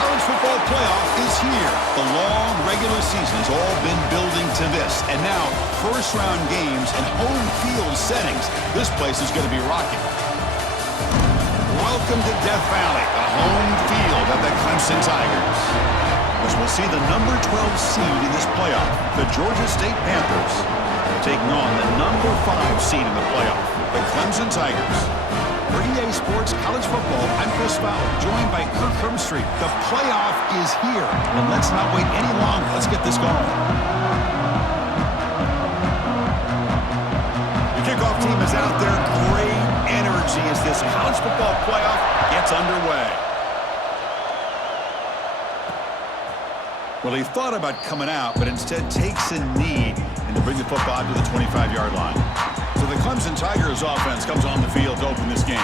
college football playoff is here. The long regular season has all been building to this. And now, first-round games and home field settings. This place is going to be rocking. Welcome to Death Valley, the home field of the Clemson Tigers. As we'll see the number 12 seed in this playoff, the Georgia State Panthers, taking on the number 5 seed in the playoff, the Clemson Tigers. For EA Sports College Football, I'm Chris Fowler, joined by Kirk Herbstreit. The playoff is here, and let's not wait any longer. Let's get this going. The kickoff team is out there. Great energy as this college football playoff gets underway. Well, he thought about coming out, but instead takes a knee and to bring the football to the 25-yard line. So the Clemson Tigers offense comes on the field to open this game.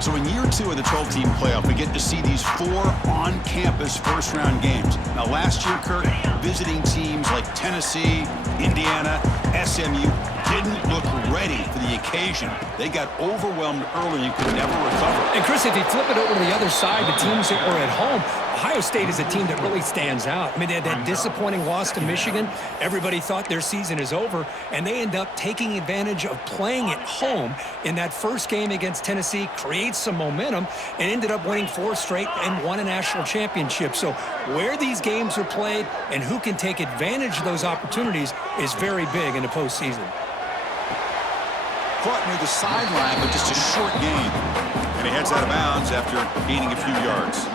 So in year 2 of the 12-team playoff, we get to see these 4 on-campus first-round games. Now, last year, Kirk, visiting teams like Tennessee, Indiana, SMU didn't look ready for the occasion. They got overwhelmed early and could never recover. And, Chris, if you flip it over to the other side, the teams that were at home, Ohio State is a team that really stands out. I mean, they had that disappointing loss to Michigan. Everybody thought their season is over, and they end up taking advantage of playing at home in that first game against Tennessee, create some momentum, and ended up winning 4 straight and won a national championship. So where these games are played and who can take advantage of those opportunities is very big in the postseason. Caught near the sideline, but just a short gain. And he heads out of bounds after gaining a few yards.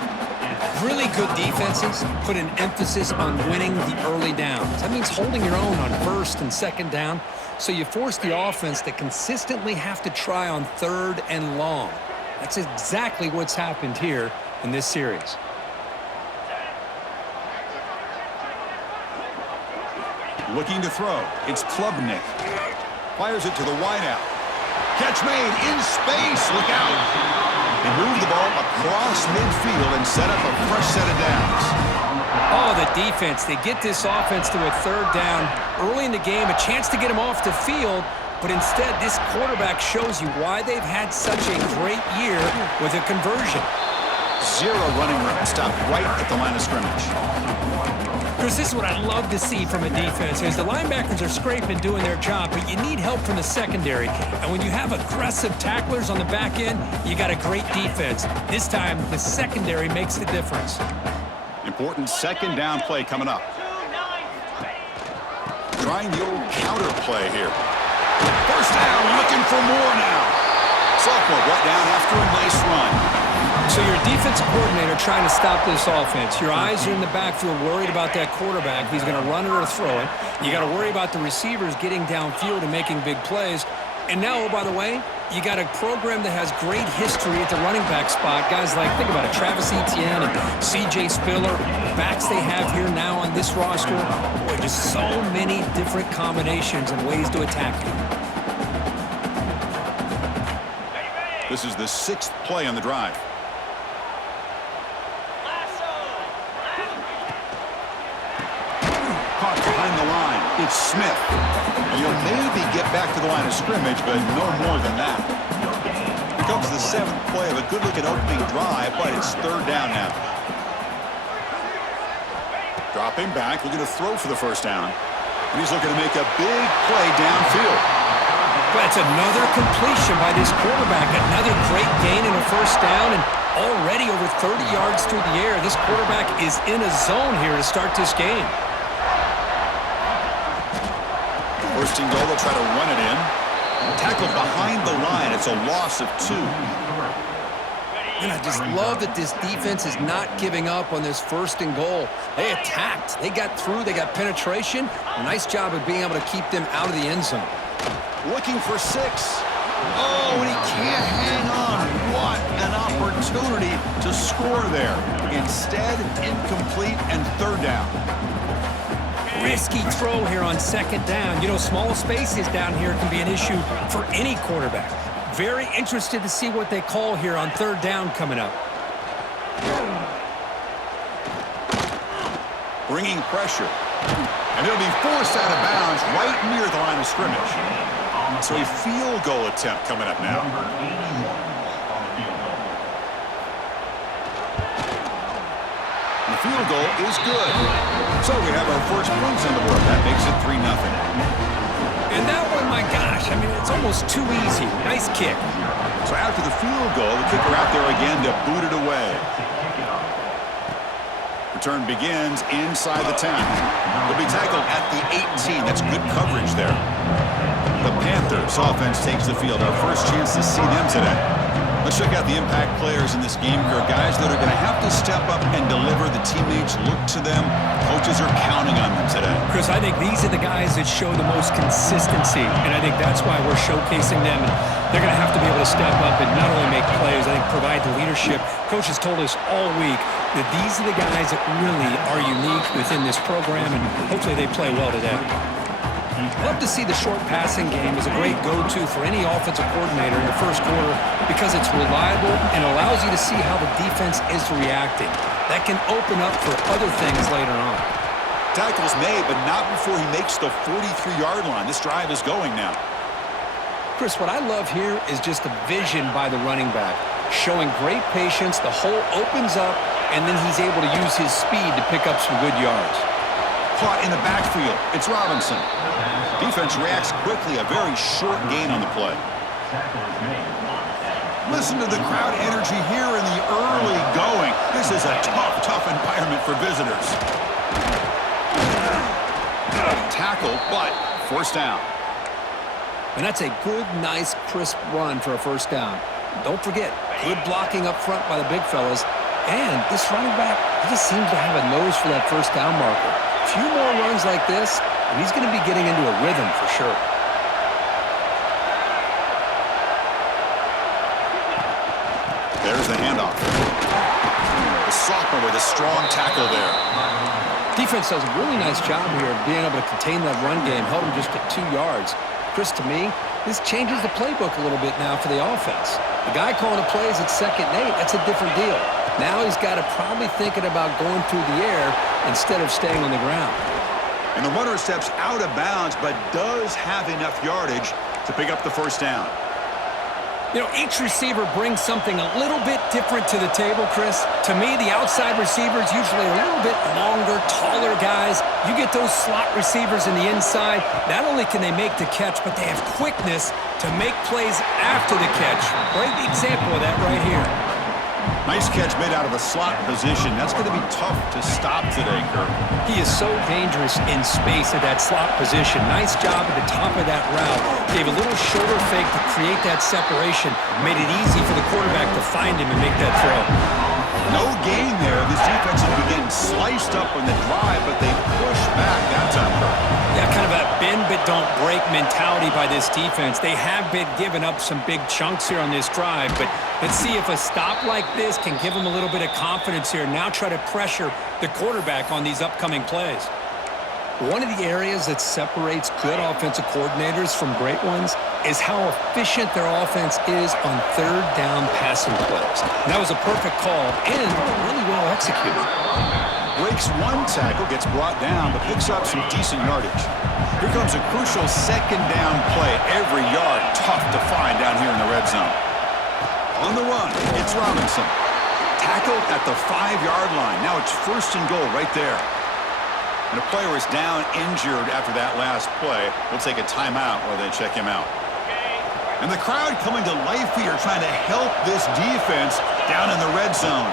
Really good defenses put an emphasis on winning the early downs. That means holding your own on first and second down, so you force the offense to consistently have to try on third and long. That's exactly what's happened here in this series. Looking to throw. It's Klubnik. Fires it to the wideout. Catch made in space. Look out. They move the ball across midfield and set up a fresh set of downs. Oh, the defense. They get this offense to a third down early in the game, a chance to get them off the field, but instead this quarterback shows you why they've had such a great year with a conversion. 0 running room. Stopped right at the line of scrimmage. Chris, this is what I love to see from a defense is the linebackers are scraping, doing their job, but you need help from the secondary. And when you have aggressive tacklers on the back end, you got a great defense. This time, the secondary makes the difference. Important second down play coming up. Trying the old counter play here. First down, looking for more now. Sophomore brought down after a nice run. So your defensive coordinator trying to stop this offense. Your eyes are in the backfield worried about that quarterback. If he's going to run it or throw it. You got to worry about the receivers getting downfield and making big plays. And now, oh, by the way, you got a program that has great history at the running back spot. Guys like, think about it, Travis Etienne and C.J. Spiller. The backs they have here now on this roster. Boy, just so many different combinations and ways to attack you. This is the 6th play on the drive. Caught behind the line. It's Smith. You'll maybe get back to the line of scrimmage, but no more than that. Here comes the 7th play of a good-looking opening drive, but it's third down now. Dropping back, looking to throw for the first down. And he's looking to make a big play downfield. That's another completion by this quarterback. Another great gain in a first down, and already over 30 yards through the air. This quarterback is in a zone here to start this game. First and goal, they'll try to run it in. Tackled behind the line. It's a loss of 2. And I just love that this defense is not giving up on this first and goal. They attacked. They got through. They got penetration. A nice job of being able to keep them out of the end zone. Looking for 6. Oh, and he can't hang on. What an opportunity to score there. Instead, incomplete and third down. Risky throw here on second down. You know, small spaces down here can be an issue for any quarterback. Very interested to see what they call here on third down coming up. Bringing pressure. And it'll be forced out of bounds right near the line of scrimmage. So a field goal attempt coming up now. field goal is good. So we have our first points on the board. That makes it 3-0. And that one, my gosh, I mean, it's almost too easy. Nice kick. So after the field goal, the kicker out there again to boot it away. Return begins inside the 10. They'll be tackled at the 18. That's good coverage there. The Panthers offense takes the field. Our first chance to see them today. Let's check out the impact players in this game. There are guys that are going to have to step up and deliver. The teammates look to them. Coaches are counting on them today. Chris, I think these are the guys that show the most consistency, and I think that's why we're showcasing them. They're going to have to be able to step up and not only make plays, I think provide the leadership. Coaches told us all week that these are the guys that really are unique within this program, and hopefully they play well today. Love to see the short passing game as a great go-to for any offensive coordinator in the first quarter because it's reliable and allows you to see how the defense is reacting. That can open up for other things later on. Tackles made, but not before he makes the 43-yard line. This drive is going now. Chris, what I love here is just the vision by the running back. Showing great patience, the hole opens up, and then he's able to use his speed to pick up some good yards. Caught in the backfield. It's Robinson. Defense reacts quickly. A very short gain on the play. Listen to the crowd energy here in the early going. This is a tough environment for visitors. Tackle, but first down. And that's a good, nice, crisp run for a first down. Don't forget, good blocking up front by the big fellas. And this running back, he just seems to have a nose for that first down marker. A few more runs like this, and he's going to be getting into a rhythm for sure. There's the handoff. The sophomore with a strong tackle there. Defense does a really nice job here of being able to contain that run game, held him just at 2 yards. Chris, to me, this changes the playbook a little bit now for the offense. The guy calling the plays at 2nd and 8, that's a different deal. Now he's got to probably thinking about going through the air instead of staying on the ground. And the runner steps out of bounds, but does have enough yardage to pick up the first down. You know, each receiver brings something a little bit different to the table, Chris. To me, the outside receivers usually a little bit longer, taller guys. You get those slot receivers in the inside, not only can they make the catch, but they have quickness to make plays after the catch. Great example of that right here. Nice catch made out of a slot position. That's going to be tough to stop today, Kirk. He is so dangerous in space at that slot position. Nice job at the top of that route. Gave a little shoulder fake to create that separation. Made it easy for the quarterback to find him and make that throw. No gain there. This defense has been getting sliced up on the drive, but they push back that time, Kirk. Yeah, kind of a bend but don't break mentality by this defense. They have been giving up some big chunks here on this drive, but let's see if a stop like this can give them a little bit of confidence here. Now try to pressure the quarterback on these upcoming plays. One of the areas that separates good offensive coordinators from great ones is how efficient their offense is on 3rd down passing plays. And that was a perfect call and really well executed. Breaks one tackle, gets brought down, but picks up some decent yardage. Here comes a crucial 2nd down play. Every yard tough to find down here in the red zone. On the run, it's Robinson. Tackled at the 5-yard line. Now it's 1st and goal right there. And a player is down injured after that last play. We'll take a timeout while they check him out. And the crowd coming to life here, trying to help this defense down in the red zone.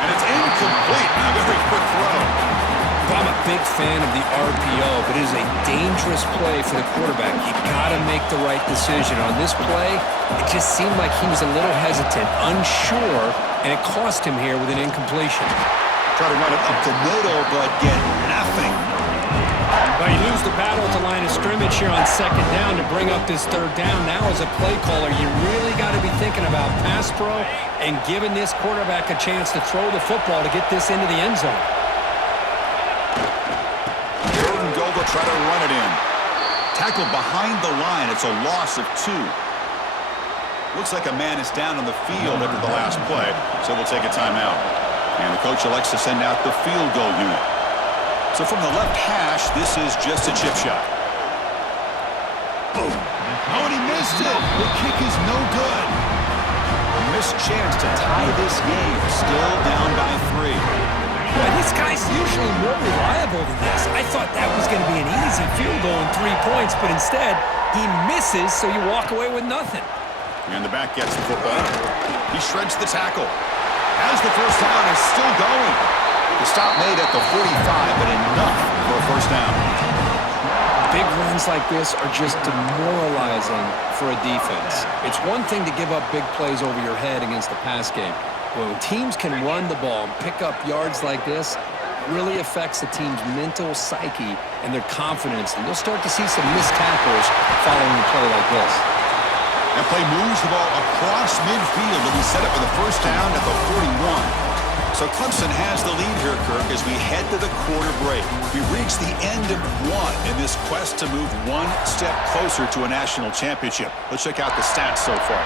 And it's incomplete. A very quick throw. I'm a big fan of the RPO, but it is a dangerous play for the quarterback. You got to make the right decision. On this play, it just seemed like he was a little hesitant, unsure, and it cost him here with an incompletion. Try to run it up the middle, but get nothing. But you lose the battle at the line of scrimmage here on 2nd down to bring up this 3rd down. Now as a play caller, you really got to be thinking about pass pro and giving this quarterback a chance to throw the football to get this into the end zone. Jordan Gold will try to run it in. Tackled behind the line. It's a loss of 2. Looks like a man is down on the field after the last play, so we'll take a timeout. And the coach elects to send out the field goal unit. So from the left hash, this is just a chip shot. Oh, and he missed it. The kick is no good. A missed chance to tie this game. Still down by 3. But this guy's usually more reliable than this. I thought that was going to be an easy field goal and 3 points, but instead, he misses, so you walk away with nothing. And the back gets the football. He shreds the tackle. As the first down is still going. The stop made at the 45, but enough for a first down. Big runs like this are just demoralizing for a defense. It's one thing to give up big plays over your head against the pass game. When teams can run the ball and pick up yards like this, it really affects the team's mental psyche and their confidence. And you'll start to see some missed tackles following a play like this. That play moves the ball across midfield to be set up with a first down at the 41. So Clemson has the lead here, Kirk, as we head to the quarter break. We've reached the end of one in this quest to move one step closer to a national championship. Let's check out the stats so far.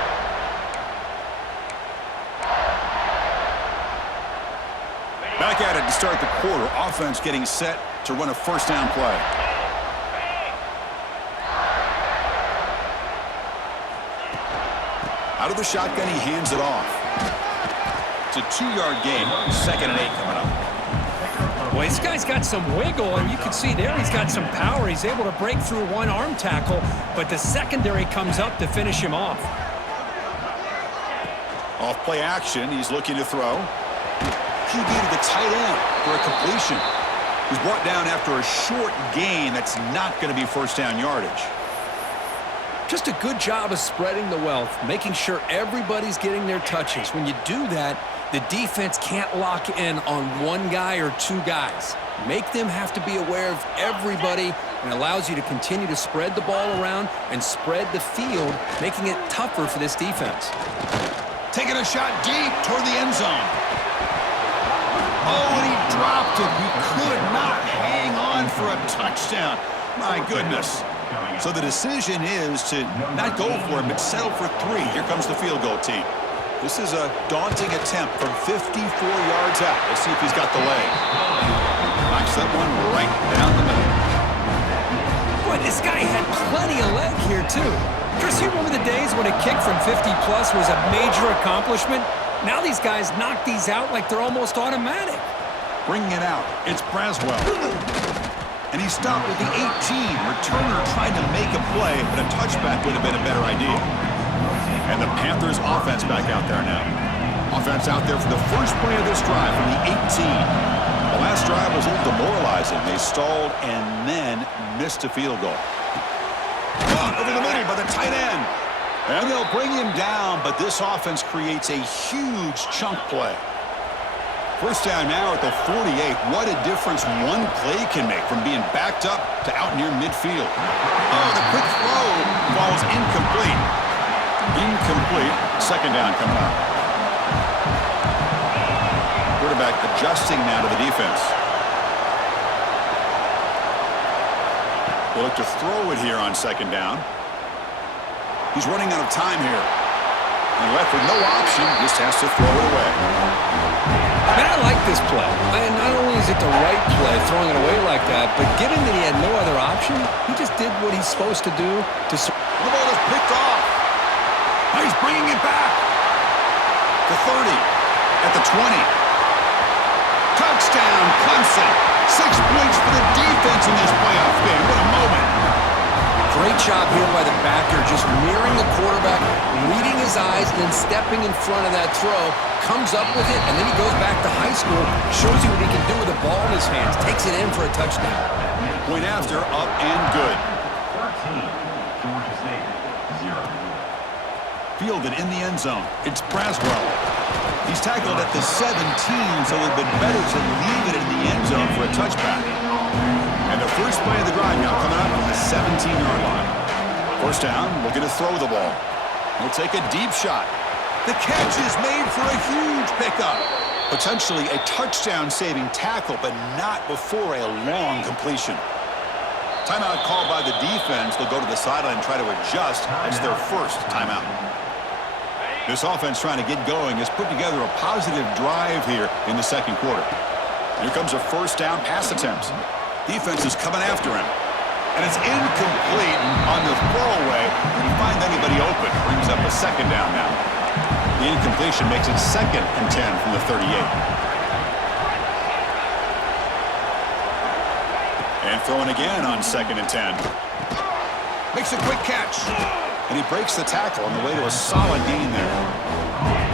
Back at it to start the quarter. Offense getting set to run a first down play. Out of the shotgun, he hands it off. It's a 2-yard gain. 2nd and 8 coming up. Well, this guy's got some wiggle, and you can see there he's got some power. He's able to break through one arm tackle, but the secondary comes up to finish him off. Off play action, he's looking to throw. QB to the tight end for a completion. He's brought down after a short gain that's not going to be first down yardage. Just a good job of spreading the wealth, making sure everybody's getting their touches. When you do that, the defense can't lock in on one guy or 2 guys. Make them have to be aware of everybody, and allows you to continue to spread the ball around and spread the field, making it tougher for this defense. Taking a shot deep toward the end zone. Oh, and he dropped it. He could not hang on for a touchdown. My goodness. So the decision is to not go for it, but settle for 3. Here comes the field goal team. This is a daunting attempt from 54 yards out. Let's see if he's got the leg. Knocks that one right down the middle. Boy, this guy had plenty of leg here, too. Chris, you remember the days when a kick from 50-plus was a major accomplishment? Now these guys knock these out like they're almost automatic. Bringing it out, it's Braswell. And he stopped with the 18. Returner trying to make a play, but a touchback would have been a better idea. And the Panthers offense back out there now. Offense out there for the first play of this drive from the 18. The last drive was a little demoralizing. They stalled and then missed a field goal. Caught over the middle by the tight end. And they'll bring him down, but this offense creates a huge chunk play. First down now at the 48. What a difference one play can make from being backed up to out near midfield. Oh, the quick throw falls incomplete. Incomplete. Second down coming up. Quarterback adjusting now to the defense. They'll look to throw it here on second down. He's running out of time here. And left with no option, just has to throw it away. Man, I like this play. Not only is it the right play, throwing it away like that, but given that he had no other option, he just did what he's supposed to do. The ball is picked off. Now he's bringing it back. The 30, at the 20. Touchdown, Clemson. 6 points for the defense in this playoff game. What a moment. Great job here by the backer, just mirroring the quarterback, reading his eyes, and then stepping in front of that throw, comes up with it, and then he goes back to high school, shows you what he can do with the ball in his hands, takes it in for a touchdown. Point after, up and good. Fielded in the end zone. It's Braswell. He's tackled at the 17, so it would have been better to leave it in the end zone for a touchback. And the first play of the drive now coming up from the 17-yard line. First down, looking to throw the ball. He'll take a deep shot. The catch is made for a huge pickup. Potentially a touchdown-saving tackle, but not before a long completion. Timeout called by the defense. They'll go to the sideline and try to adjust. That's their first timeout. This offense trying to get going has put together a positive drive here in the second quarter. Here comes a first down pass attempt. Defense is coming after him. And it's incomplete on the throwaway. Didn't find anybody open. Brings up a second down now. The incompletion makes it 2nd and 10 from the 38. And throwing again on 2nd and 10. Makes a quick catch. And he breaks the tackle on the way to a solid gain there.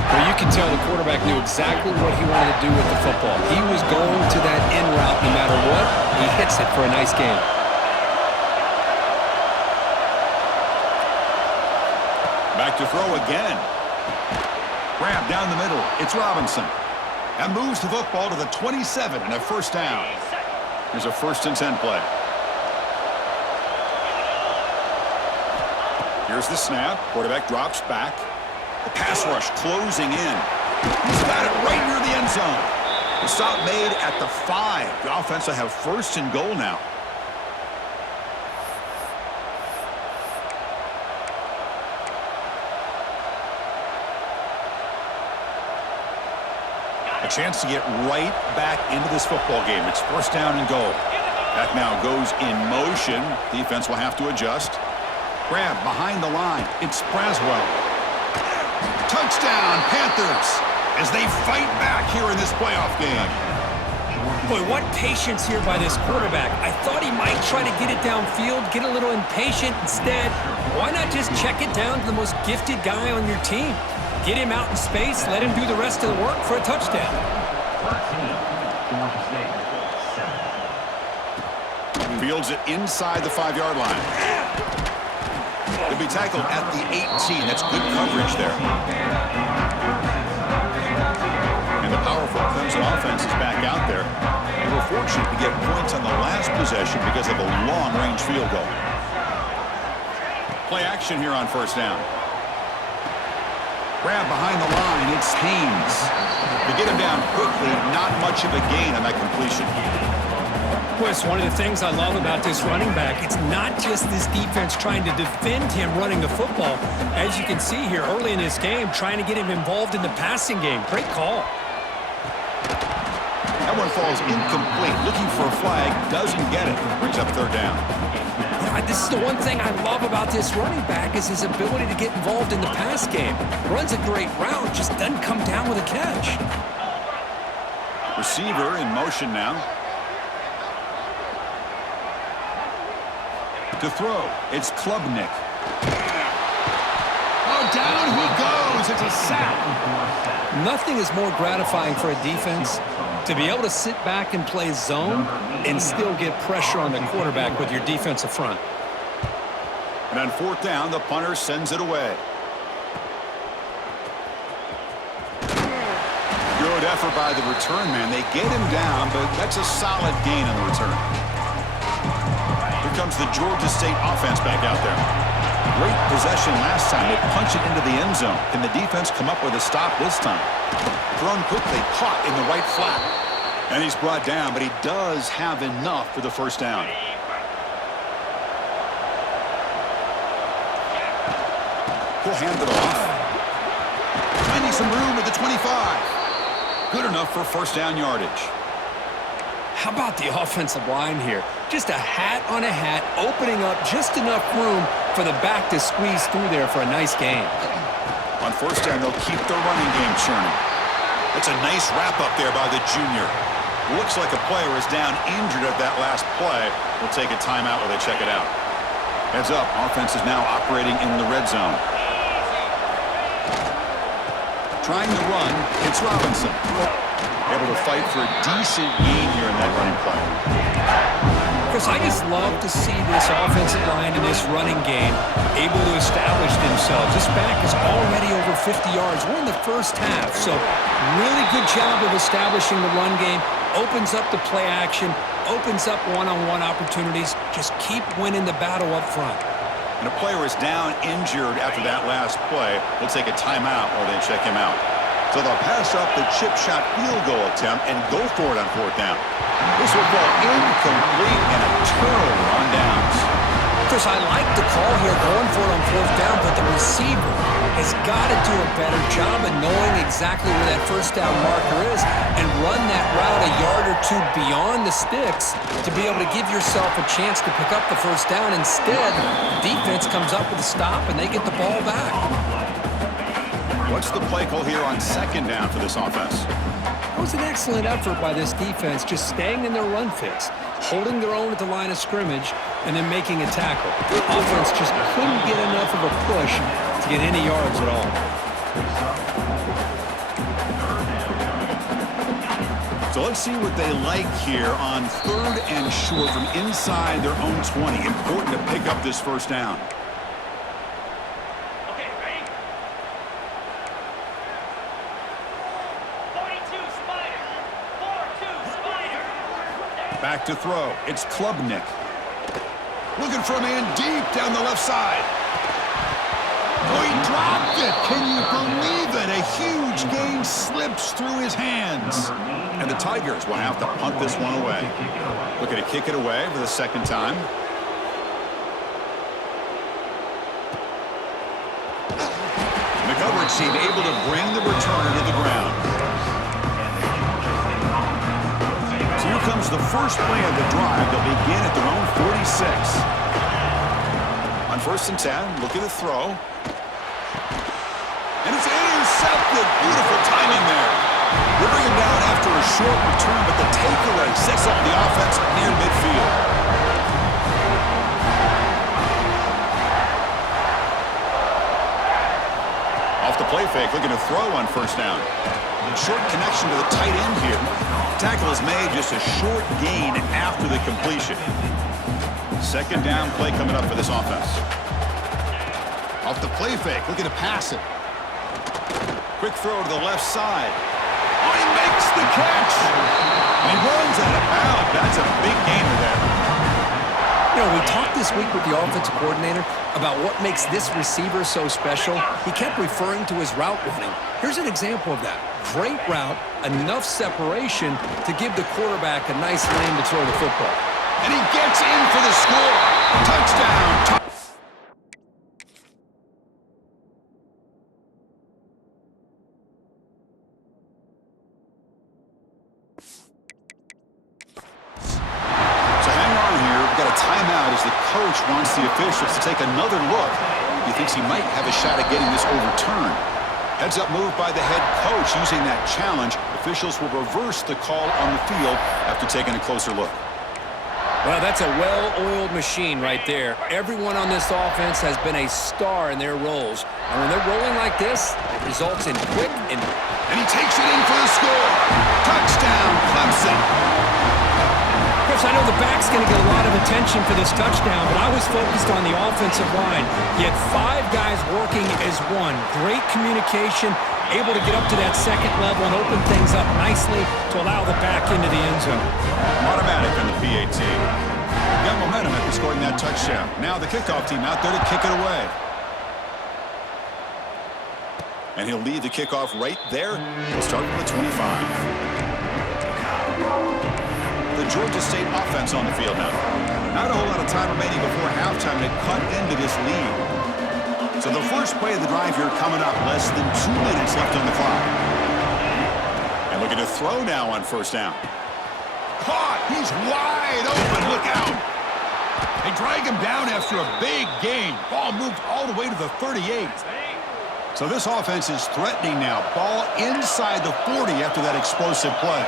Well, you can tell the quarterback knew exactly what he wanted to do with the football. He was going to that in route no matter what. He hits it for a nice gain. Back to throw again. Grab down the middle. It's Robinson. And moves the football to the 27 and a first down. Here's a 1st and 10 play. Here's the snap. Quarterback drops back. The pass rush closing in. He's got it right near the end zone. The stop made at the 5. The offense will have 1st and goal now. A chance to get right back into this football game. It's 1st down and goal. That now goes in motion. Defense will have to adjust. Grab behind the line. It's Braswell. Touchdown, Panthers, as they fight back here in this playoff game. Boy, what patience here by this quarterback. I thought he might try to get it downfield, get a little impatient. Instead, why not just check it down to the most gifted guy on your team? Get him out in space, let him do the rest of the work for a touchdown. Fields it inside the 5-yard line. He'll be tackled at the 18. That's good coverage there. And the powerful Clemson offense is back out there. They were fortunate to get points on the last possession because of a long-range field goal. Play action here on 1st down. Grab behind the line. It's Haynes. To get him down quickly, not much of a gain on that completion. Well, it's one of the things I love about this running back. It's not just this defense trying to defend him running the football. As you can see here early in this game, trying to get him involved in the passing game. Great call. That one falls incomplete. Looking for a flag. Doesn't get it. Brings up 3rd down. This is the one thing I love about this running back is his ability to get involved in the pass game. Runs a great route, just doesn't come down with a catch. Receiver in motion now. To throw, it's Klubnik. Oh, down he goes. It's a sack. Nothing is more gratifying for a defense to be able to sit back and play zone and still get pressure on the quarterback with your defensive front. And on 4th down, the punter sends it away. Good effort by the return man. They get him down, but that's a solid gain on the return. Here comes the Georgia State offense back out there. Great possession last time. They punch it into the end zone. Can the defense come up with a stop this time? Thrown quickly, caught in the right flat. And he's brought down, but he does have enough for the 1st down. He'll hand it off. Finding some room at the 25. Good enough for 1st down yardage. How about the offensive line here? Just a hat on a hat, opening up just enough room for the back to squeeze through there for a nice gain. On 1st down, they'll keep the running game churning. It's a nice wrap-up there by the junior. Looks like a player is down injured at that last play. We'll take a timeout while they check it out. Heads up, offense is now operating in the red zone. Trying to run, it's Robinson. Able to fight for a decent gain here in that running play. Chris, I just love to see this offensive line in this running game able to establish themselves. This back is already over 50 yards. We're in the 1st half, so really good job of establishing the run game. Opens up the play action, opens up one-on-one opportunities. Just keep winning the battle up front. And a player is down injured after that last play. We'll take a timeout while they check him out. So they'll pass up the chip shot field goal attempt and go for it on 4th down. This will fall incomplete and a turnover on downs. Chris, I like the call here going for it on 4th down, but the receiver has got to do a better job of knowing exactly where that 1st down marker is and run that route a yard or two beyond the sticks to be able to give yourself a chance to pick up the 1st down. Instead, the defense comes up with a stop and they get the ball back. What's the play call here on second down for this offense? It was an excellent effort by this defense, just staying in their run fits, holding their own at the line of scrimmage, and then making a tackle. The offense just couldn't get enough of a push to get any yards at all. So let's see what they like here on 3rd and short from inside their own 20. Important to pick up this first down. Okay, ready? 42 Spider. 4-2 Spider. Back to throw. It's Klubnik. Looking for a man deep down the left side. Oh, he dropped it. Can you believe it? A huge gain slips through his hands. And the Tigers will have to punt this one away. Looking to kick it away for the second time. The coverage team able to bring the returner to the ground. So here comes the first play of the drive. They'll begin at their own 46. On 1st and 10, look at the throw. And it's intercepted. Beautiful timing there. They bring him down after a short return, but the takeaway sets up the offense near midfield. Off the play fake, looking to throw on 1st down. Short connection to the tight end here. Tackle is made, just a short gain after the completion. Second down play coming up for this offense. Off the play fake, looking to pass it. Quick throw to the left side. Oh, he makes the catch. And he runs out of bounds. That's a big gainer there. You know, we talked this week with the offensive coordinator about what makes this receiver so special. He kept referring to his route running. Here's an example of that. Great route, enough separation to give the quarterback a nice lane to throw the football. And he gets in for the score. Touchdown. Coach wants the officials to take another look. He thinks he might have a shot at getting this overturned. Heads up move by the head coach using that challenge. Officials will reverse the call on the field after taking a closer look. Well, that's a well-oiled machine right there. Everyone on this offense has been a star in their roles. And when they're rolling like this, it results in quick and... And he takes it in for the score. Touchdown, Clemson. Chris, I know the back's going to get a lot of attention for this touchdown, but I was focused on the offensive line. He had 5 guys working as one. Great communication, able to get up to that second level and open things up nicely to allow the back into the end zone. Automatic on the PAT. Got momentum after scoring that touchdown. Now the kickoff team out there to kick it away. And he'll lead the kickoff right there. He'll start from the 25. The Georgia State offense on the field now. Not a whole lot of time remaining before halftime to cut into this lead. So the first play of the drive here coming up. Less than 2 minutes left on the clock. And looking to throw now on 1st down. Caught! He's wide open. Look out! They drag him down after a big gain. Ball moved all the way to the 38. So this offense is threatening now. Ball inside the 40 after that explosive play.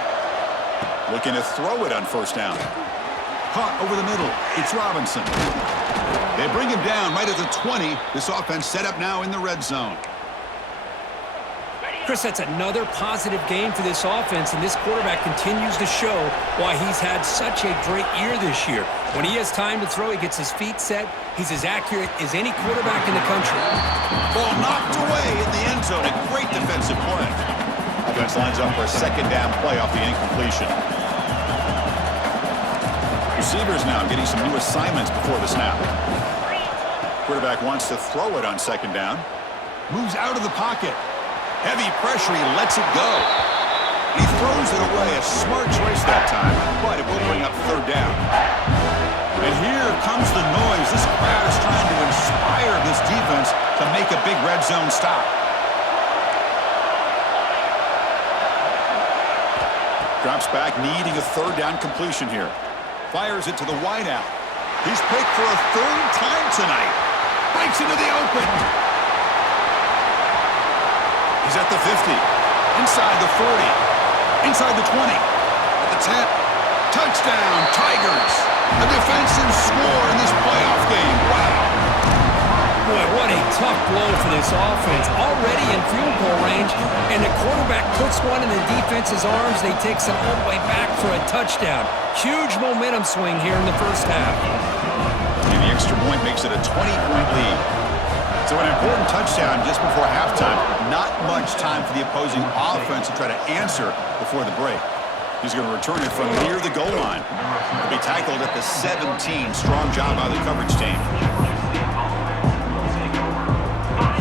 Looking to throw it on 1st down. Caught over the middle. It's Robinson. They bring him down right at the 20. This offense set up now in the red zone. Chris, that's another positive game for this offense, and this quarterback continues to show why he's had such a great year this year. When he has time to throw, he gets his feet set. He's as accurate as any quarterback in the country. Ball knocked away in the end zone. A great defensive play. Offense lines up for a second down play off the incompletion. Receivers now getting some new assignments before the snap. Quarterback wants to throw it on 2nd down. Moves out of the pocket. Heavy pressure, he lets it go. He throws it away, a smart choice that time, but it will bring up 3rd down. And here comes the noise. This crowd is trying to inspire this defense to make a big red zone stop. Drops back, needing a 3rd down completion here. Fires it to the wideout. He's picked for a 3rd time tonight. Breaks into the open. He's at the 50, inside the 40, inside the 20, at the 10. Touchdown, Tigers! A defensive score in this playoff game. Wow! Boy, what a tough blow for this offense. Already in field goal range, and the quarterback puts one in the defense's arms. They takes it all the way back for a touchdown. Huge momentum swing here in the first half. And the extra point makes it a 20-point lead. So an important touchdown just before halftime. Not much time for the opposing offense to try to answer before the break. He's going to return it from near the goal line. He'll be tackled at the 17. Strong job by the coverage team.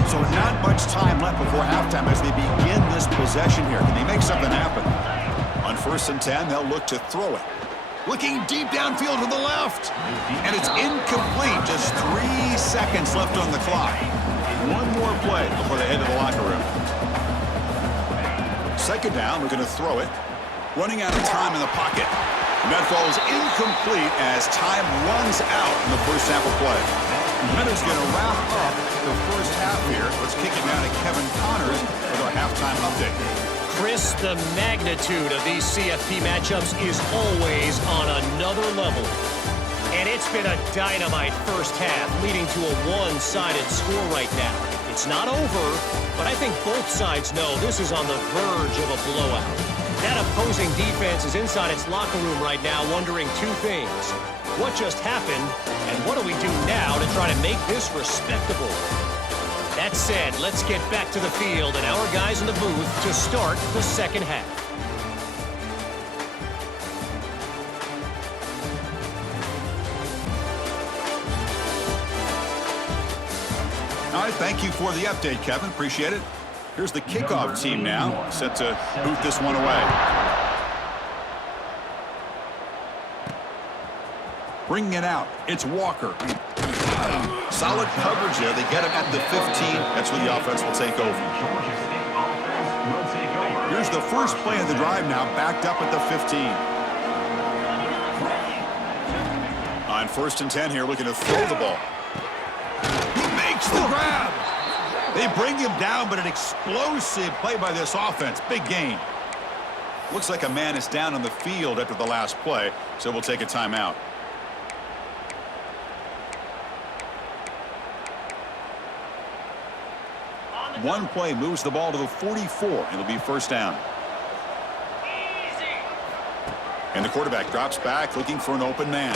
So not much time left before halftime as they begin this possession here. Can they make something happen? On 1st and 10, they'll look to throw it. Looking deep downfield to the left. And it's incomplete. Just 3 seconds left on the clock. One more play before they head to the locker room. 2nd down, we're going to throw it. Running out of time in the pocket. And that falls incomplete as time runs out in the first half of play. Minutes going to wrap up the first half here. Let's kick it down to Kevin Connors with our halftime update. Chris, the magnitude of these CFP matchups is always on another level. And it's been a dynamite first half, leading to a one-sided score right now. It's not over, but I think both sides know this is on the verge of a blowout. That opposing defense is inside its locker room right now wondering 2 things. What just happened, and what do we do now to try to make this respectable? That said, let's get back to the field and our guys in the booth to start the second half. All right, thank you for the update, Kevin. Appreciate it. Here's the kickoff team now, set to boot this one away. Bringing it out, it's Walker. Solid coverage there. They get him at the 15. That's where the offense will take over. Here's the first play of the drive now, backed up at the 15. On 1st and 10 here, looking to throw the ball. He makes the grab. They bring him down, but an explosive play by this offense. Big gain. Looks like a man is down on the field after the last play, so we'll take a timeout. One play moves the ball to the 44. It'll be 1st down. And the quarterback drops back, looking for an open man.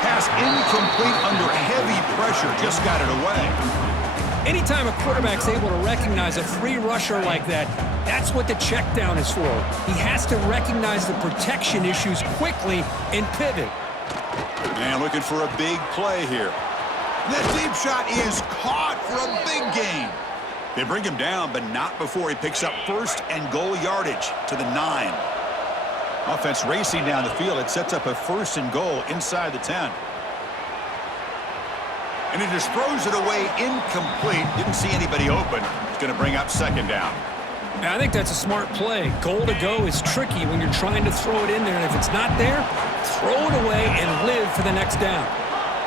Pass incomplete under heavy pressure. Just got it away. Anytime a quarterback's able to recognize a free rusher like that, that's what the check down is for. He has to recognize the protection issues quickly and pivot. And looking for a big play here. That deep shot is caught for a big gain. They bring him down, but not before he picks up 1st and goal yardage to the 9. Offense racing down the field. It sets up a 1st and goal inside the 10. And he just throws it away incomplete. Didn't see anybody open. It's going to bring up 2nd down. I think that's a smart play. Goal to go is tricky when you're trying to throw it in there. And if it's not there, throw it away and live for the next down.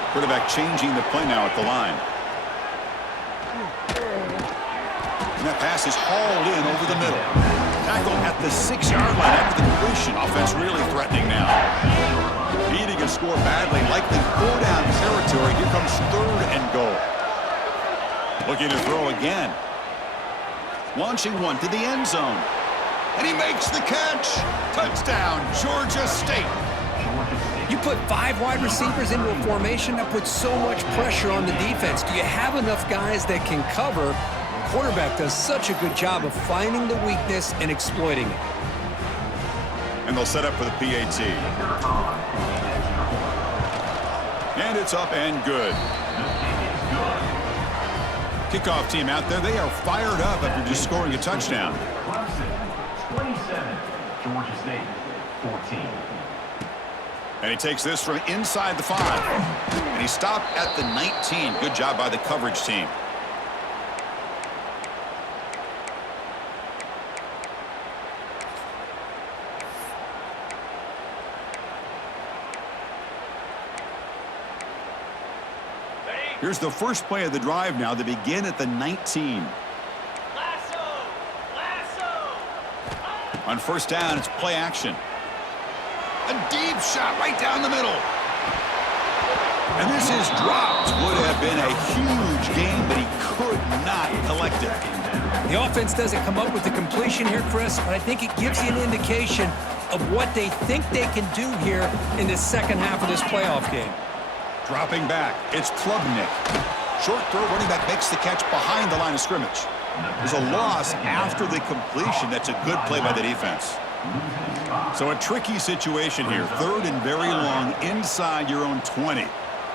Quarterback changing the play now at the line. And that pass is hauled in over the middle. Tackle at the 6-yard line after the completion. Offense really threatening now. Needing a score badly, likely 4-down territory. Here comes 3rd and goal. Looking to throw again. Launching one to the end zone. And he makes the catch. Touchdown, Georgia State. You put 5 wide receivers into a formation that puts so much pressure on the defense. Do you have enough guys that can cover? Quarterback does such a good job of finding the weakness and exploiting it. And they'll set up for the PAT. And it's up and good. Kickoff team out there, they are fired up after just scoring a touchdown. 27, Georgia State, 14. And he takes this from inside the 5. And he stopped at the 19. Good job by the coverage team. Here's the first play of the drive now. They begin at the 19. Lasso. On first down, it's play action. A deep shot right down the middle. And this is dropped. Would have been a huge gain, but he could not collect it. The offense doesn't come up with the completion here, Chris, but I think it gives you an indication of what they think they can do here in the second half of this playoff game. Dropping back, it's Klubnik. Short throw, running back makes the catch behind the line of scrimmage. There's a loss after the completion. That's a good play by the defense. So a tricky situation here. Third and very long inside your own 20.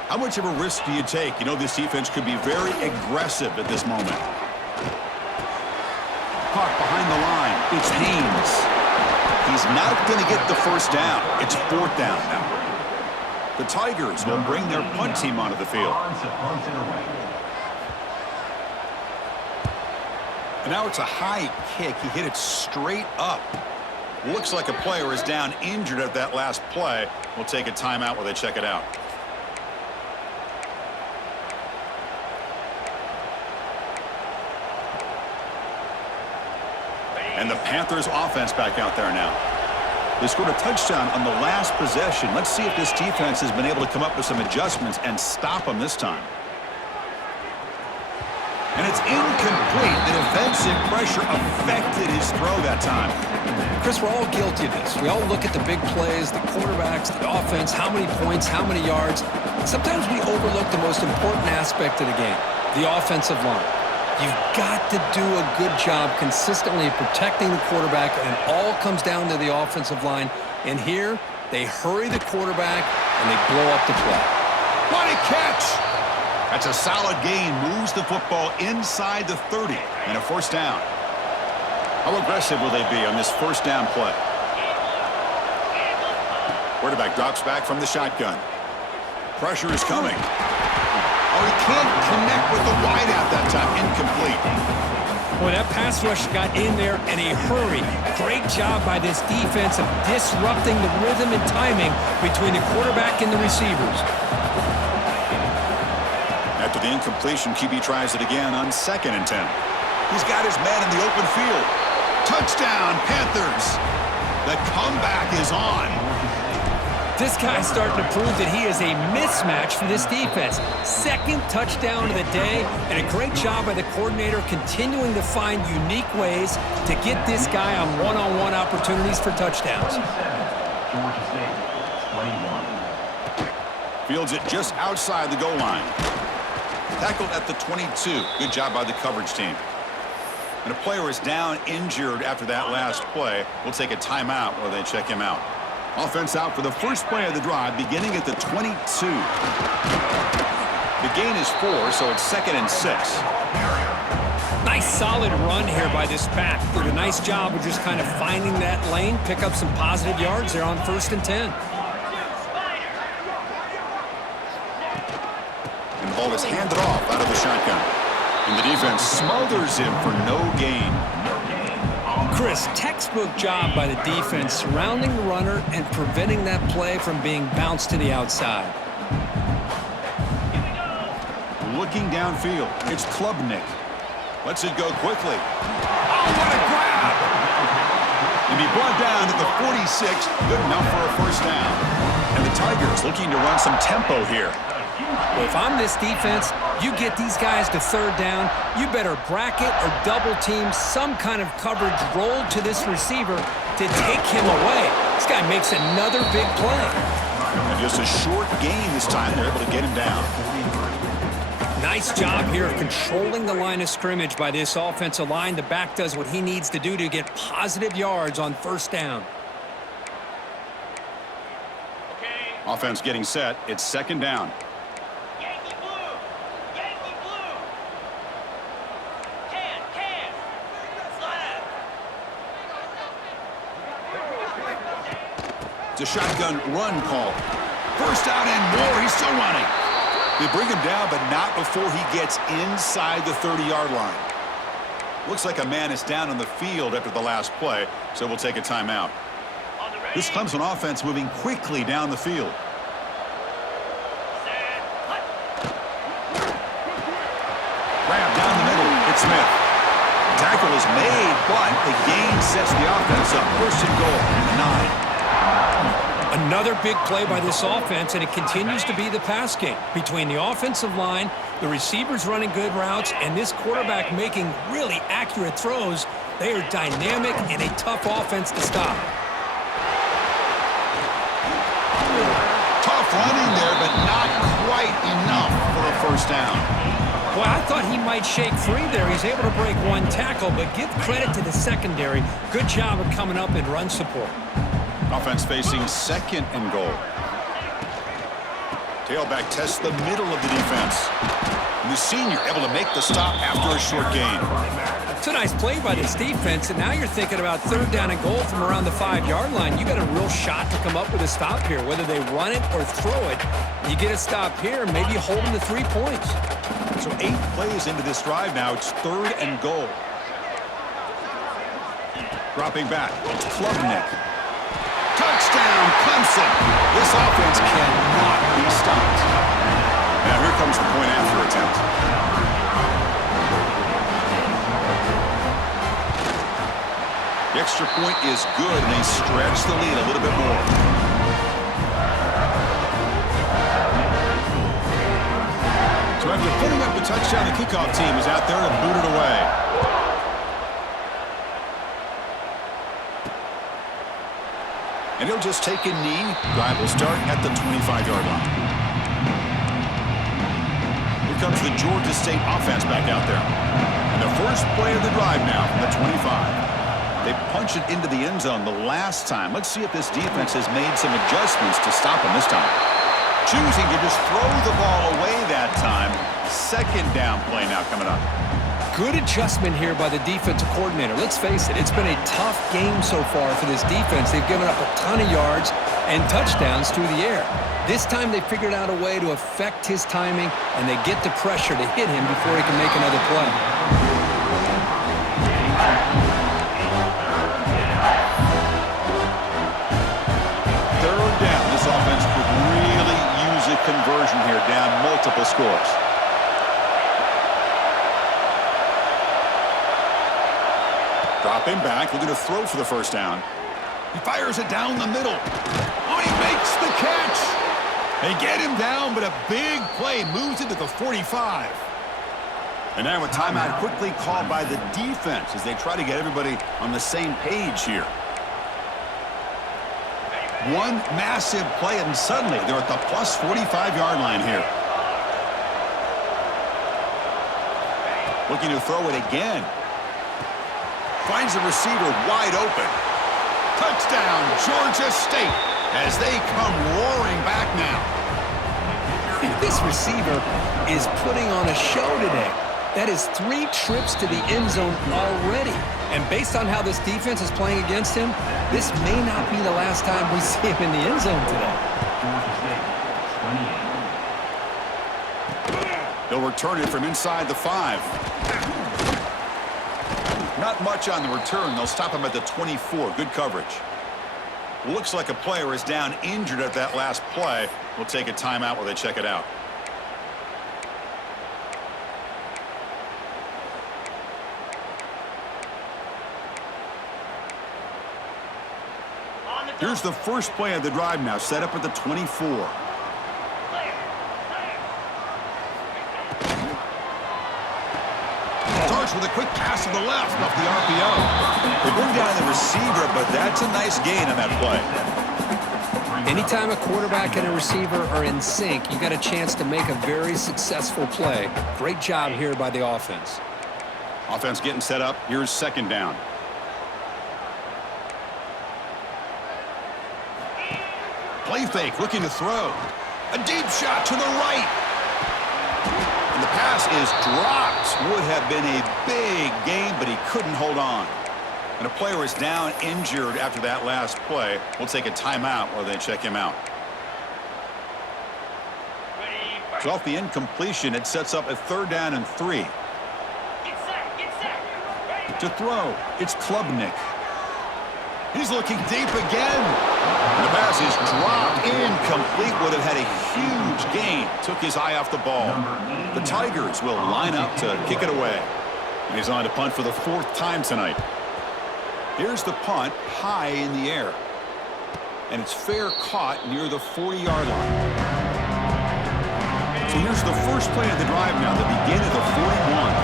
How much of a risk do you take? You know this defense could be very aggressive at this moment. Caught behind the line. It's Haynes. He's not going to get the first down. It's fourth down now. The Tigers will bring their punt team onto the field. And now it's a high kick. He hit it straight up. Looks like a player is down injured at that last play. We'll take a timeout while they check it out. And the Panthers offense back out there now. They scored a touchdown on the last possession. Let's see if this defense has been able to come up with some adjustments and stop them this time. And it's incomplete. The defensive pressure affected his throw that time. Chris, we're all guilty of this. We all look at the big plays, the quarterbacks, the offense, how many points, how many yards. Sometimes we overlook the most important aspect of the game, the offensive line. You've got to do a good job consistently protecting the quarterback, and it all comes down to the offensive line. And here, they hurry the quarterback, and they blow up the play. What a catch! That's a solid gain. Moves the football inside the 30 and a first down. How aggressive will they be on this first down play? Quarterback drops back from the shotgun. Pressure is coming. Oh, he can't connect with the wideout that time. Incomplete. Boy, that pass rush got in there in a hurry. Great job by this defense of disrupting the rhythm and timing between the quarterback and the receivers. After the incompletion, QB tries it again on 2nd and 10. He's got his man in the open field. Touchdown, Panthers. The comeback is on. This guy's starting to prove that he is a mismatch for this defense. Second touchdown of the day, and a great job by the coordinator continuing to find unique ways to get this guy on one-on-one opportunities for touchdowns. Georgia State, 21. Fields it just outside the goal line. Tackled at the 22. Good job by the coverage team. And a player is down injured after that last play. We'll take a timeout while they check him out. Offense out for the first play of the drive, beginning at the 22. The gain is 4, so it's 2nd and 6. Nice solid run here by this back. Did a nice job of just kind of finding that lane, pick up some positive yards there on 1st and 10. And the ball is handed off out of the shotgun. And the defense smothers him for no gain. Chris, textbook job by the defense surrounding the runner and preventing that play from being bounced to the outside. Looking downfield, it's Klubnik. Lets it go quickly. Oh, what a grab! And he brought down at the 46, good enough for a first down. And the Tigers looking to run some tempo here. Well, if I'm this defense, you get these guys to 3rd down, you better bracket or double team some kind of coverage roll to this receiver to take him away. This guy makes another big play. And just a short gain this time. They're able to get him down. Nice job here of controlling the line of scrimmage by this offensive line. The back does what he needs to do to get positive yards on 1st down. Okay. Offense getting set. It's 2nd down. Yankee blue. Yankee blue. Can. Slab. It's a shotgun run call. First out and more. He's still running. They bring him down, but not before he gets inside the 30-yard line. Looks like a man is down on the field after the last play, so we'll take a timeout. On the ready. This Clemson offense moving quickly down the field. Set. Hut. Grab down the middle. It's Smith. Tackle is made, but the gain sets the offense up. First and goal from the 9. Another big play by this offense, and it continues to be the pass game. Between the offensive line, the receivers running good routes, and this quarterback making really accurate throws, they are dynamic and a tough offense to stop. Tough running there, but not quite enough for a first down. Well, I thought he might shake free there. He's able to break one tackle, but give credit to the secondary. Good job of coming up in run support. Offense facing second and goal. Tailback tests the middle of the defense. And the senior able to make the stop after a short gain. It's a nice play by this defense, and now you're thinking about third down and goal from around the 5-yard line. You got a real shot to come up with a stop here. Whether they run it or throw it, you get a stop here, maybe you hold them to 3 points. So 8 plays into this drive now. It's third and goal. Dropping back. It's Klubnik. Touchdown, Clemson. This offense cannot be stopped. Now here comes the point after attempt. The extra point is good, and they stretch the lead a little bit more. So after putting up the touchdown, the kickoff team is out there to boot it away. And he'll just take a knee. Drive will start at the 25-yard line. Here comes the Georgia State offense back out there. And the first play of the drive now from the 25. They punch it into the end zone the last time. Let's see if this defense has made some adjustments to stop them this time. Choosing to just throw the ball away that time. Second down play now coming up. Good adjustment here by the defensive coordinator. Let's face it, it's been a tough game so far for this defense. They've given up a ton of yards and touchdowns through the air. This time they figured out a way to affect his timing, and they get the pressure to hit him before he can make another play. Third down. This offense could really use a conversion here, down multiple scores. Dropping back, looking to throw for the first down. He fires it down the middle. Oh, he makes the catch. They get him down, but a big play moves into the 45. And now a timeout quickly called by the defense as they try to get everybody on the same page here. One massive play, and suddenly they're at the plus 45-yard line here. Looking to throw it again. Finds the receiver wide open. Touchdown, Georgia State, as they come roaring back now. This receiver is putting on a show today. That is 3 trips to the end zone already. And based on how this defense is playing against him, this may not be the last time we see him in the end zone today. They'll return it from inside the 5. Not much on the return. They'll stop him at the 24. Good coverage. Looks like a player is down injured at that last play. We'll take a timeout while they check it out. Here's the first play of the drive now, set up at the 24. Starts with a quick pass to the left off the RPO. They bring down the receiver, but that's a nice gain on that play. Anytime a quarterback and a receiver are in sync, you got a chance to make a very successful play. Great job here by the offense. Offense getting set up. Here's second down. Play fake, looking to throw. A deep shot to the right. And the pass is dropped. Would have been a big gain, but he couldn't hold on. And a player is down injured after that last play. We'll take a timeout while they check him out. So off the incompletion, it sets up a third down and 3. Get set. To throw, it's Klubnik. He's looking deep again. And the pass is dropped. Incomplete. Would have had a huge gain. Took his eye off the ball. The Tigers will line up to kick it away. And he's on to punt for the 4th time tonight. Here's the punt, high in the air. And it's fair caught near the 40-yard line. So here's the first play of the drive now, the begin of the 41.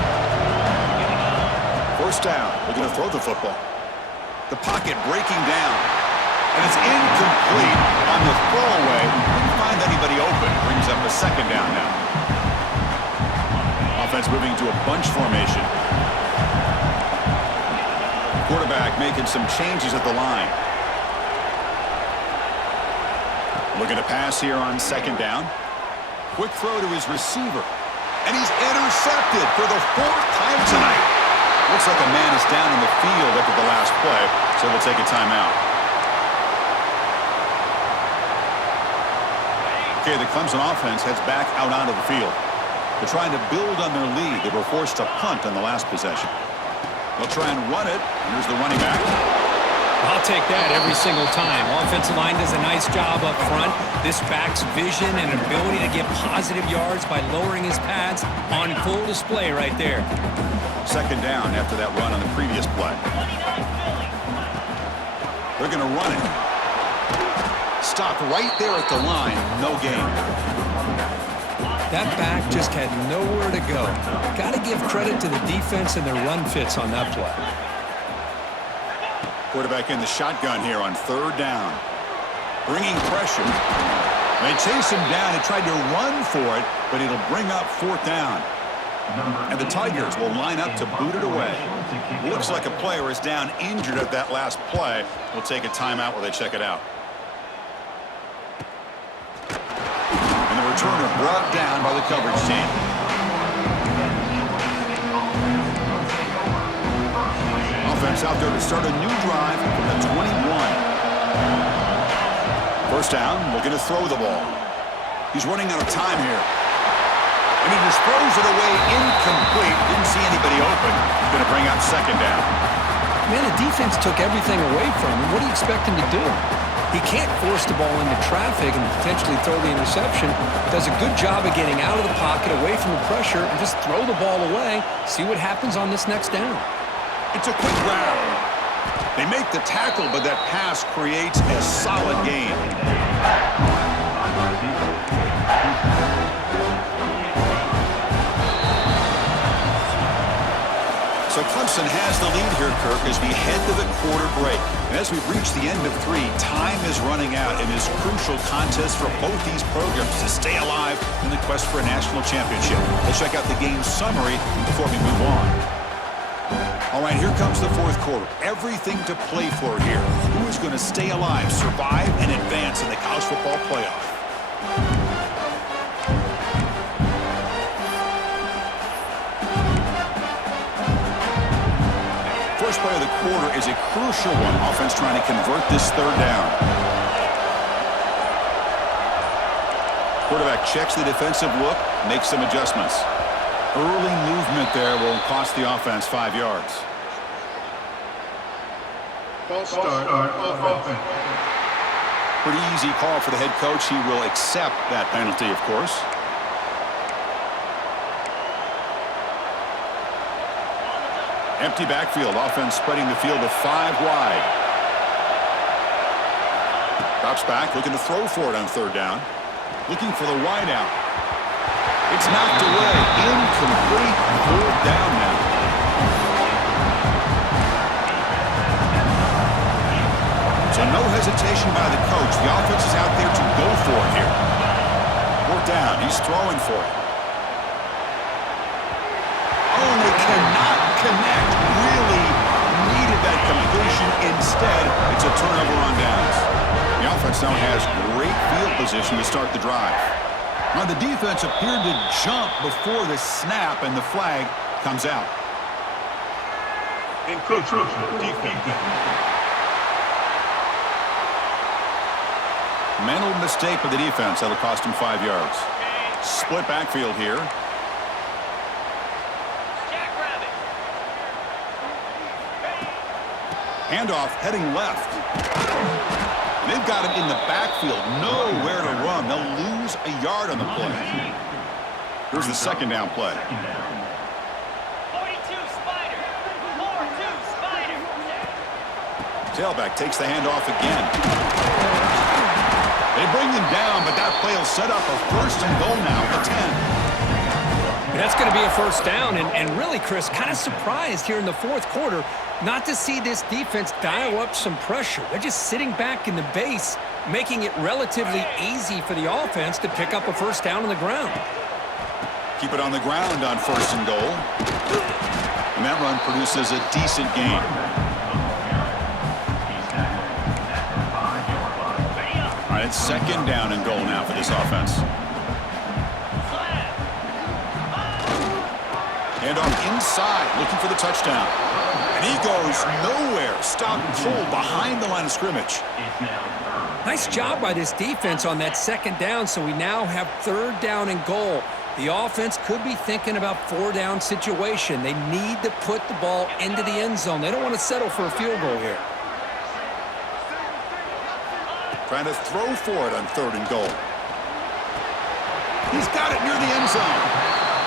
First down. We're going to throw the football. The pocket breaking down. And it's incomplete on the throwaway. Didn't find anybody open. Brings up a 2nd down now. Offense moving to a bunch formation. Quarterback making some changes at the line. Looking to pass here on 2nd down. Quick throw to his receiver. And he's intercepted for the 4th time tonight. Looks like a man is down in the field after the last play, so we'll take a timeout. Okay, the Clemson offense heads back out onto the field. They're trying to build on their lead. They were forced to punt on the last possession. They'll try and run it. Here's the running back. I'll take that every single time. Offensive line does a nice job up front. This back's vision and ability to get positive yards by lowering his pads on full display right there. 2nd down after that run on the previous play. They're going to run it. Stopped right there at the line. No gain. That back just had nowhere to go. Got to give credit to the defense and their run fits on that play. Quarterback in the shotgun here on 3rd down. Bringing pressure. They chase him down and tried to run for it, but it'll bring up 4th down. And the Tigers will line up to boot it away. Looks like a player is down injured at that last play. We'll take a timeout while they check it out. And the returner brought down by the coverage team. Offense out there to start a new drive from the 21. First down, looking to throw the ball. He's running out of time here. And he just throws it away incomplete. Didn't see anybody open. He's going to bring up 2nd down. Man, the defense took everything away from him. What do you expect him to do? He can't force the ball into traffic and potentially throw the interception. Does a good job of getting out of the pocket, away from the pressure, and just throw the ball away. See what happens on this next down. It's a quick grab. They make the tackle, but that pass creates a solid gain. So Clemson has the lead here, Kirk, as we head to the quarter break. And as we reach the end of 3, time is running out in this crucial contest for both these programs to stay alive in the quest for a national championship. We'll check out the game summary before we move on. All right, here comes the 4th quarter. Everything to play for here. Who is going to stay alive, survive, and advance in the college football playoff? First play of the quarter is a crucial one. Offense trying to convert this 3rd down. Quarterback checks the defensive look, makes some adjustments. Early movement there will cost the offense 5 yards. False start offense. Pretty easy call for the head coach. He will accept that penalty, of course. Empty backfield. Offense spreading the field to 5 wide. Drops back, looking to throw for it on 3rd down. Looking for the wide out. It's knocked away. Incomplete. 4th down now. So no hesitation by the coach. The offense is out there to go for it here. 4th down. He's throwing for it. Oh, they cannot connect. Really needed that completion. Instead, it's a turnover on downs. The offense now has great field position to start the drive. Now the defense appeared to jump before the snap, and the flag comes out. Encroachment defense. Mental mistake by the defense. That'll cost him 5 yards. Split backfield here. Jackrabbit. Handoff heading left. And they've got him in the backfield. Nowhere to run. They'll lose a yard on the play. Here's the 2nd down play. 42 spy. Tailback takes the handoff again. They bring him down, but that play will set up a first and goal now at the 10. That's going to be a first down, and really, Chris, kind of surprised here in the fourth quarter not to see this defense dial up some pressure. They're just sitting back in the base, making it relatively easy for the offense to pick up a first down on the ground. Keep it on the ground on first and goal. And that run produces a decent gain. All right, it's second down and goal now for this offense. Handoff inside, looking for the touchdown. And he goes nowhere. Stopped cold behind the line of scrimmage. Nice job by this defense on that second down, so we now have third down and goal. The offense could be thinking about four-down situation. They need to put the ball into the end zone. They don't want to settle for a field goal here. Trying to throw for it on third and goal. He's got it near the end zone.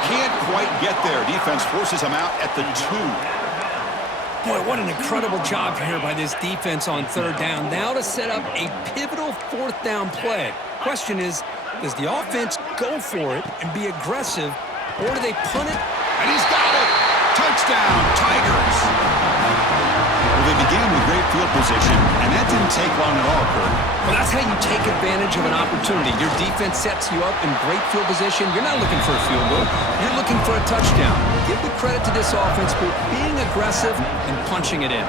Can't quite get there. Defense forces him out at the 2. Boy, what an incredible job here by this defense on third down. Now to set up a pivotal fourth down play. Question is, does the offense go for it and be aggressive, or do they punt it? And he's got it! Touchdown, Tigers! Well, they began with great field position, and that didn't take long at all, Kirk. Well, that's how you take advantage of an opportunity. Your defense sets you up in great field position. You're not looking for a field goal. You're looking for a touchdown. Give the credit to this offense for being aggressive and punching it in.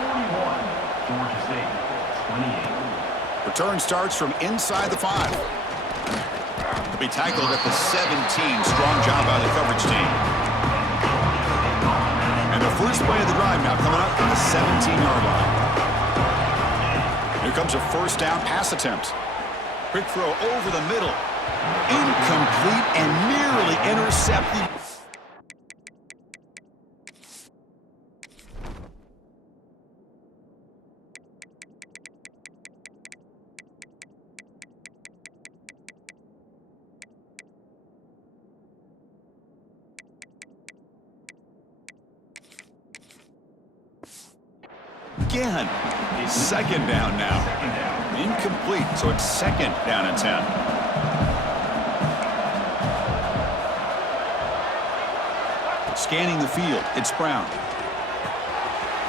41, Georgia State, 28. Return starts from inside the 5. He'll be tackled at the 17. Strong job by the coverage team. And the first play of the drive now coming up at the 17-yard line. Here comes a first down pass attempt. Quick throw over the middle. Incomplete and nearly intercepted. Again, second down now. Incomplete, so it's second down and 10. Scanning the field, it's Brown.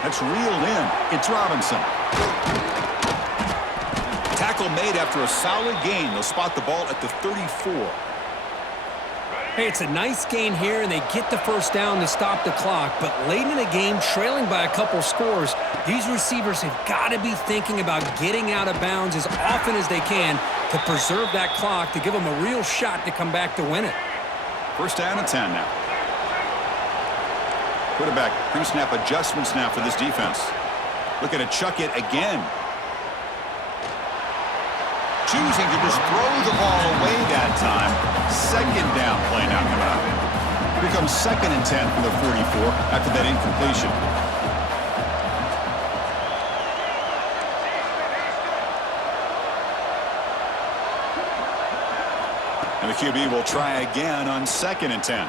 That's reeled in, it's Robinson. Tackle made after a solid gain. They'll spot the ball at the 34. Hey, it's a nice gain here, and they get the first down to stop the clock. But late in the game, trailing by a couple scores, these receivers have got to be thinking about getting out of bounds as often as they can to preserve that clock, to give them a real shot to come back to win it. First down and 10 now. Quarterback pre-snap adjustments now for this defense. Looking to chuck it again. Choosing to just throw the ball away that time. Second down play now coming up. Here comes second and 10 from the 44 after that incompletion. And the QB will try again on second and 10.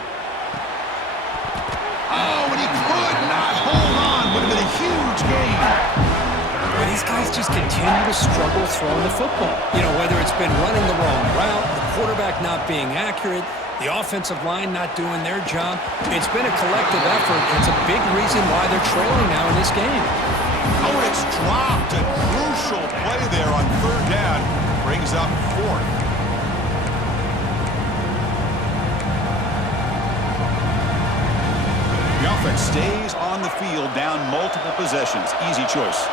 Oh, and he could not hold on. Would have been a huge gain. Well, these guys just continue to struggle throwing the football. You know, whether it's been running the wrong route, the quarterback not being accurate, the offensive line not doing their job. It's been a collective effort. It's a big reason why they're trailing now in this game. Oh, it's dropped. A crucial play there on third down. Brings up fourth. The offense stays on the field, down multiple possessions. Easy choice.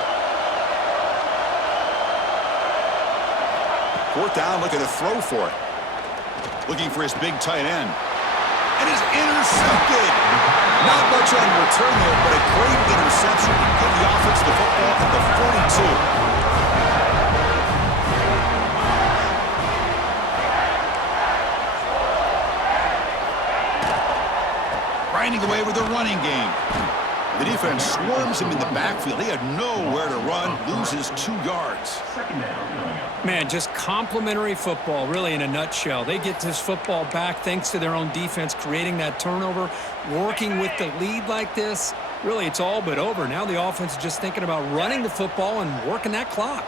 Fourth down, looking to throw for it. Looking for his big tight end. And is intercepted. Not much on return there, but a great interception to give the offense the football at the 42. Grinding away with the running game. The defense swarms him in the backfield. He had nowhere to run, loses 2 yards. Second down. Man, just complimentary football, really, in a nutshell. They get this football back thanks to their own defense, creating that turnover, working with the lead like this. Really, it's all but over. Now the offense is just thinking about running the football and working that clock.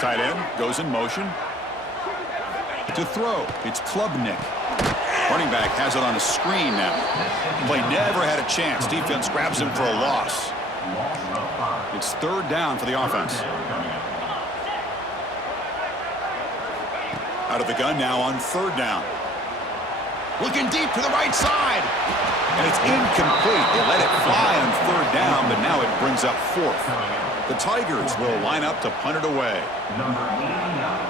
Tight end goes in motion. To throw, it's Klubnik. Running back has it on a screen now. Play never had a chance. Defense grabs him for a loss. It's third down for the offense. Out of the gun now on third down. Looking deep to the right side. And it's incomplete. They let it fly on third down, but now it brings up fourth. The Tigers will line up to punt it away. Number 89.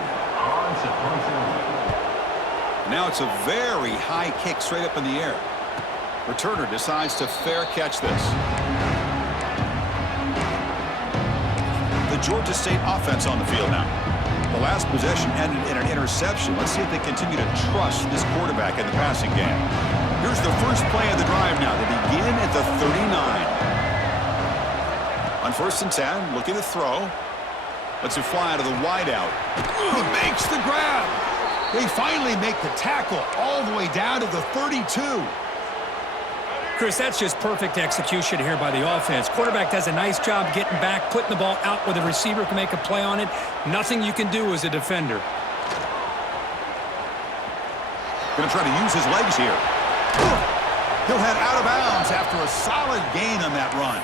Now it's a very high kick straight up in the air. Returner decides to fair catch this. The Georgia State offense on the field now. The last possession ended in an interception. Let's see if they continue to trust this quarterback in the passing game. Here's the first play of the drive now. They begin at the 39. On 1st and 10, looking to throw. Lets it fly out of the wideout. He makes the grab. They finally make the tackle all the way down to the 32. Chris, that's just perfect execution here by the offense. Quarterback does a nice job getting back, putting the ball out where the receiver can make a play on it. Nothing you can do as a defender. Going to try to use his legs here. He'll head out of bounds after a solid gain on that run.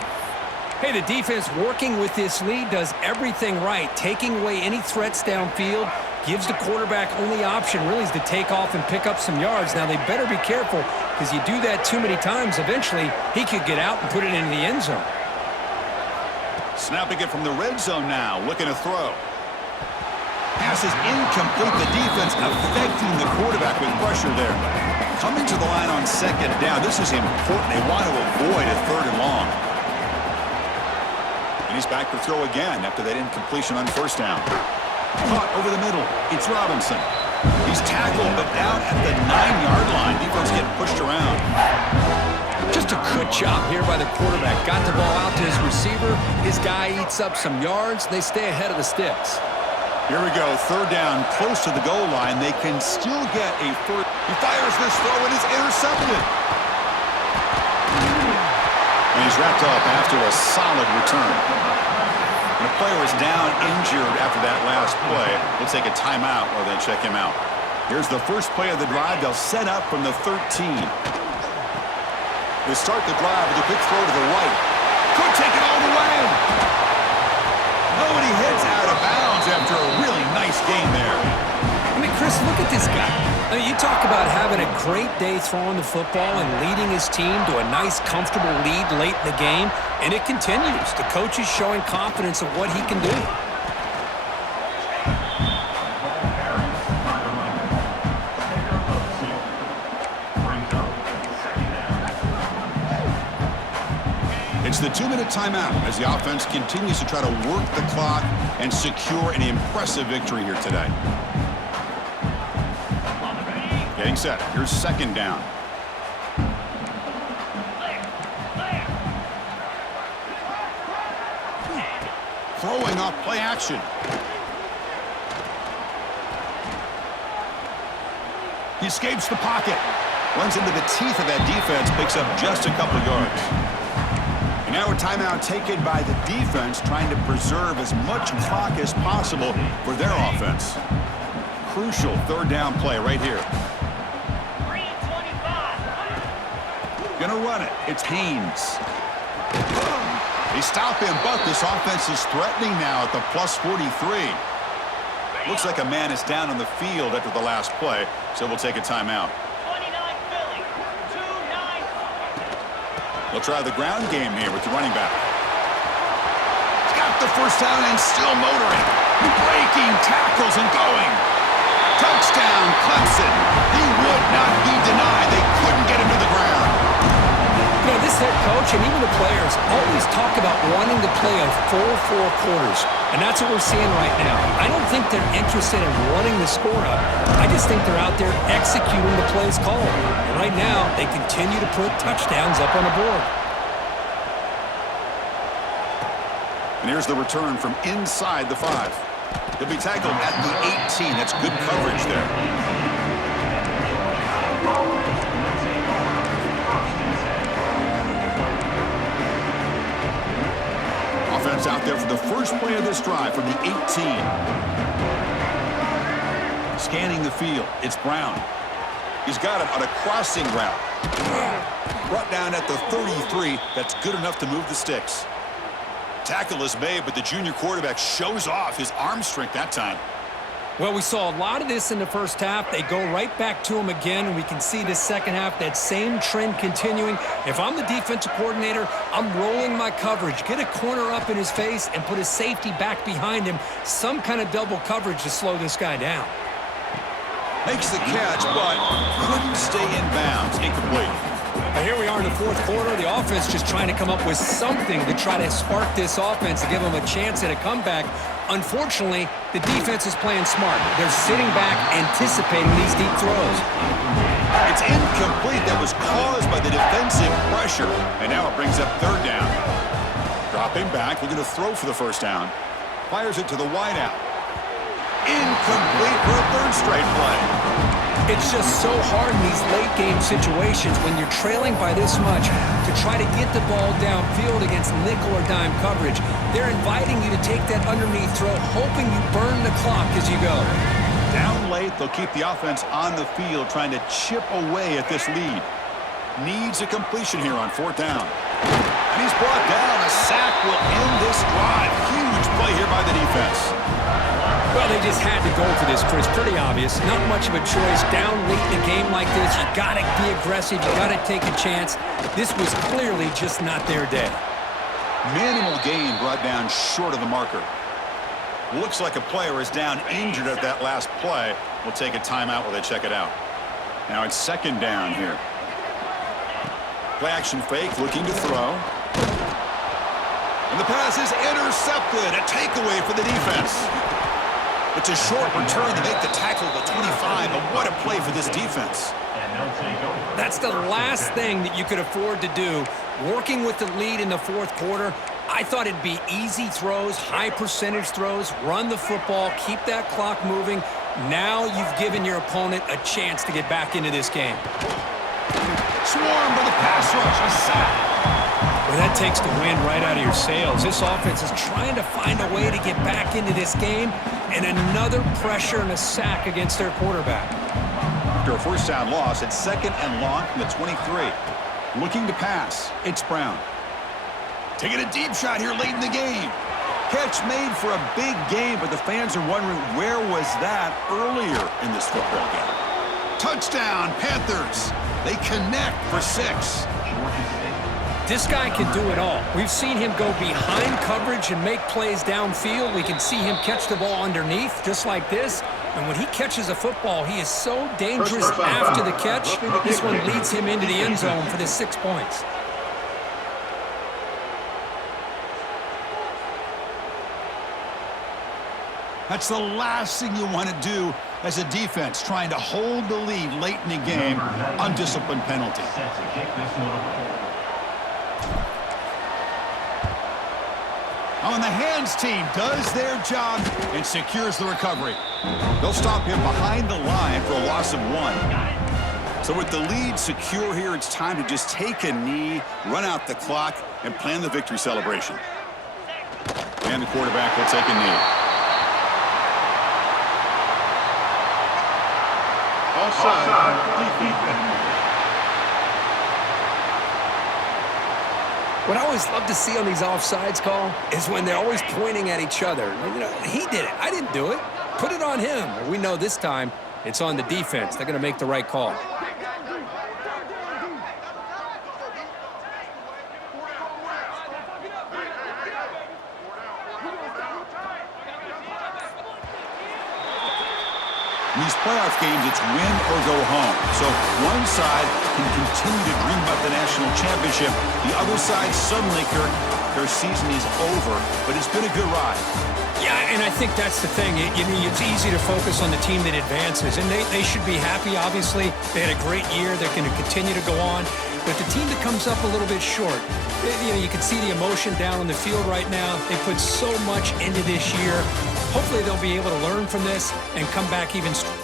Hey, the defense working with this lead does everything right, taking away any threats downfield, gives the quarterback only option really is to take off and pick up some yards. Now, they better be careful because you do that too many times, eventually he could get out and put it into the end zone. Snapping it from the red zone now, looking to throw. Pass is incomplete. The defense affecting the quarterback with pressure there. Coming to the line on second down. This is important. They want to avoid a third and long. And he's back to throw again after that incompletion on first down. Caught over the middle. It's Robinson. He's tackled, but down at the 9-yard line. Defense getting pushed around. Just a good job here by the quarterback. Got the ball out to his receiver. His guy eats up some yards. They stay ahead of the sticks. Here we go. Third down, close to the goal line. They can still get a first. He fires this throw and it's intercepted. And he's wrapped up after a solid return. And a player is down injured after that last play. We'll take a timeout while they check him out. Here's the first play of the drive. They'll set up from the 13. They start the drive with a quick throw to the right. Could take it all the way. Nobody heads out of bounds after a really nice game there. I mean, Chris, look at this guy. I mean, you talk about having a great day throwing the football and leading his team to a nice, comfortable lead late in the game, and it continues. The coach is showing confidence of what he can do. It's the 2-minute timeout as the offense continues to try to work the clock and secure an impressive victory here today. Getting set. Here's second down. Throwing off play action. He escapes the pocket. Runs into the teeth of that defense. Picks up just a couple yards. And now a timeout taken by the defense, trying to preserve as much clock as possible for their offense. Crucial third down play right here. 3:25. Gonna run it. It's Haynes. They stop him, but this offense is threatening now at the plus 43. Looks like a man is down on the field after the last play, so we'll take a timeout. 29 Philly. 2-9. We'll try the ground game here with the running back. He's got the first down and still motoring. Breaking tackles and going. Touchdown, Clemson. He would not be denied. They couldn't get him to the ground. You know, this head coach and even the players always talk about wanting to play a full 4 quarters, and that's what we're seeing right now. I don't think they're interested in running the score up. I just think they're out there executing the plays called. And right now, they continue to put touchdowns up on the board. And here's the return from inside the 5. He'll be tackled at the 18. That's good coverage there. Browns out there for the first play of this drive from the 18. Scanning the field, it's Brown. He's got it on a crossing route. Brought down at the 33. That's good enough to move the sticks. Tackle is made, but the junior quarterback shows off his arm strength that time. Well, we saw a lot of this in the first half. They go right back to him again, and we can see this second half, that same trend continuing. If I'm the defensive coordinator, I'm rolling my coverage. Get a corner up in his face and put his safety back behind him. Some kind of double coverage to slow this guy down. Makes the catch, but couldn't stay in bounds. Incomplete. Now here we are in the fourth quarter. The offense just trying to come up with something to try to spark this offense to give them a chance at a comeback. Unfortunately, the defense is playing smart. They're sitting back, anticipating these deep throws. It's incomplete. That was caused by the defensive pressure. And now it brings up third down. Dropping back, looking to throw for the first down. Fires it to the wideout. Incomplete for a third straight play. It's just so hard in these late-game situations when you're trailing by this much to try to get the ball downfield against nickel or dime coverage. They're inviting you to take that underneath throw, hoping you burn the clock as you go. Down late, they'll keep the offense on the field, trying to chip away at this lead. Needs a completion here on fourth down. And he's brought down. A sack will end this drive. Huge play here by the defense. Well, they just had to go for this, Chris. Pretty obvious. Not much of a choice. Down late in a game like this, you got to be aggressive. You got to take a chance. This was clearly just not their day. Minimal gain brought down short of the marker. Looks like a player is down injured at that last play. We'll take a timeout while they check it out. Now it's second down here. Play action fake, looking to throw. And the pass is intercepted. A takeaway for the defense. It's a short return to make the tackle to 25, but what a play for this defense. That's the last thing that you could afford to do. Working with the lead in the fourth quarter, I thought it'd be easy throws, high percentage throws, run the football, keep that clock moving. Now you've given your opponent a chance to get back into this game. Swarmed by the pass rush, a sack. Well, that takes the wind right out of your sails. This offense is trying to find a way to get back into this game, and another pressure and a sack against their quarterback. After a first down loss, it's second and long from the 23. Looking to pass, it's Brown. Taking a deep shot here late in the game. Catch made for a big game, but the fans are wondering where was that earlier in this football game. Touchdown, Panthers. They connect for 6. This guy can do it all. We've seen him go behind coverage and make plays downfield. We can see him catch the ball underneath, just like this. And when he catches a football, he is so dangerous after the catch. This one leads him into the end zone for the 6 points. That's the last thing you want to do as a defense, trying to hold the lead late in the game on discipline penalty. Oh, and the hands team does their job and secures the recovery. They'll stop him behind the line for a loss of 1. So with the lead secure here, it's time to just take a knee, run out the clock, and plan the victory celebration. And the quarterback will take a knee. Offside. Defense. What I always love to see on these offsides call is when they're always pointing at each other. You know, he did it. I didn't do it. Put it on him. We know this time it's on the defense. They're going to make the right call. In these playoff games, it's win or go home. So one side can continue to dream about the national championship. The other side, suddenly, Kirk, their season is over. But it's been a good ride. Yeah, and I think that's the thing. It's easy to focus on the team that advances, and they should be happy, obviously. They had a great year. They're going to continue to go on. But the team that comes up a little bit short, you can see the emotion down on the field right now. They put so much into this year. Hopefully they'll be able to learn from this and come back even stronger.